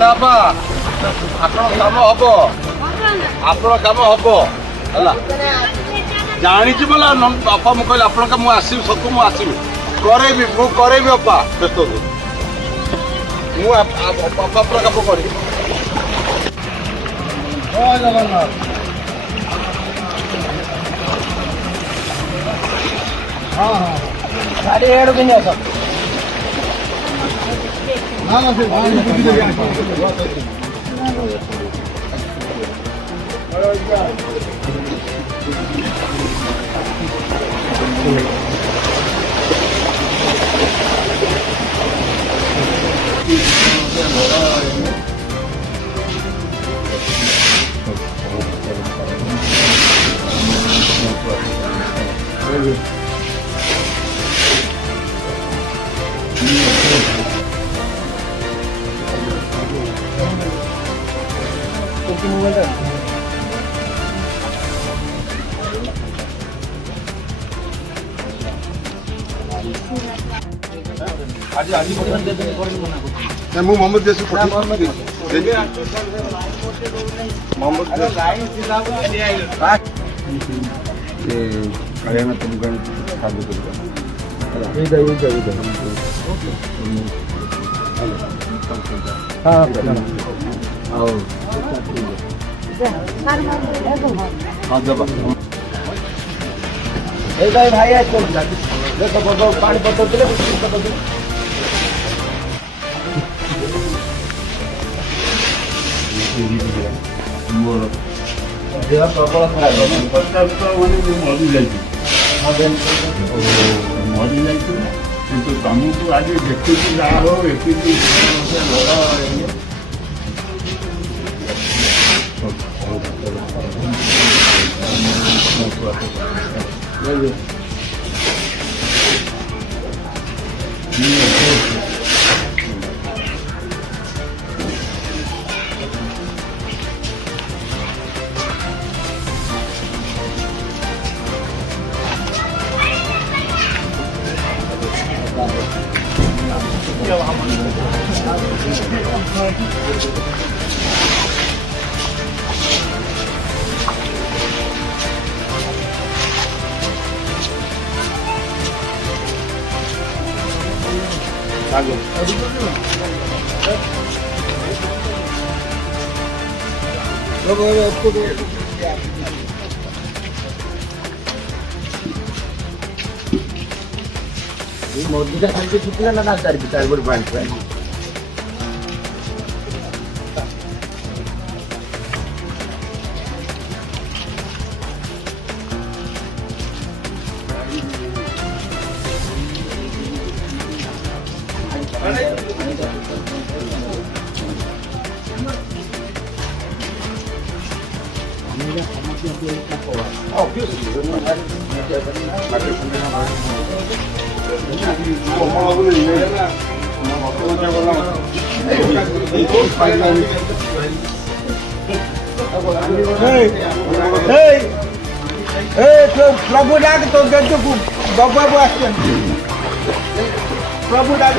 ବାପା ଆପଣ କାମ ହବ ଆପଣ କାମ ହବ ହେଲା ଜାଣିଛି ବୋଲା ବାପା ମୁଁ କହିଲି ଆପଣଙ୍କ ମୁଁ ଆସିବି ସତ ମୁଁ ଆସିବି କରେଇବି ମୁଁ କରେଇବି ବାପା ବ୍ୟସ୍ତ ମୁଁ ବାପା ଆପଣଙ୍କ କାମ କରିବି ଜୟ ଜଗନ୍ନାଥ हाँ हाँ गाड़ी एड़ भी नहीं सब हाँ ना फिर ମୁଁ ମୋହାମ୍ମଦ ଦେଶ ମୋହାମ୍ମଦ हरियाणा तुमको खाद्य भाई पानी पत्ते मोर देह प्रबल खराब सरकार तो मैंने मरी जाइए मरी जाइए किंतु तुमको आज देखी जहाँ हो एति मोदी का खाली छुट्टी ना चार बोर्ड पॉइंट प्रभु डाक तो बाबू आस प्रभु डाक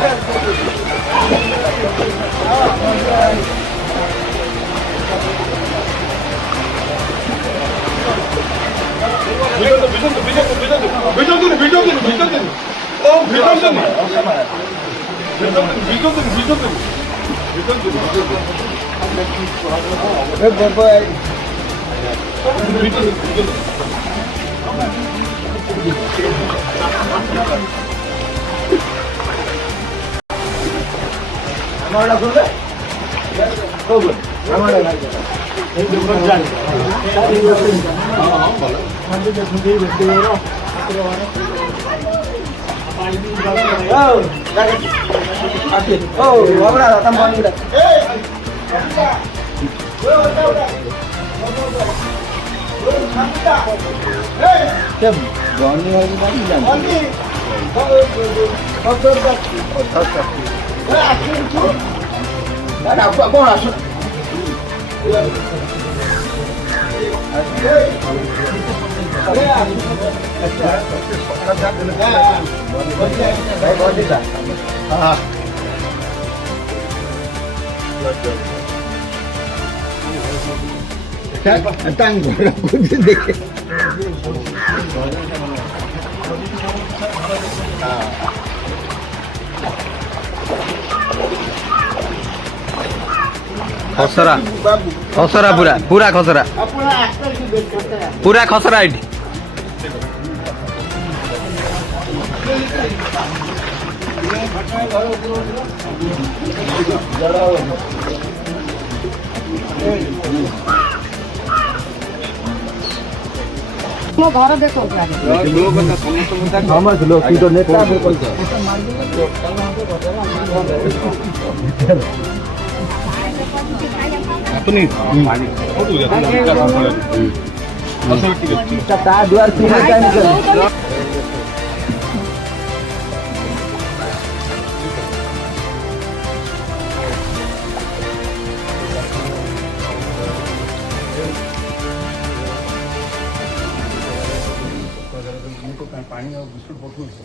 हाँ देखे ଖସରା ଖସରା ପୁରା ପୁରା ଖସରା ପୁରା ଖସରା ଏଇଠି ମୋ ଘର ଦେଖ ପାଣି ଆଉ ବିସ୍କୁଟ ପଠଉଛି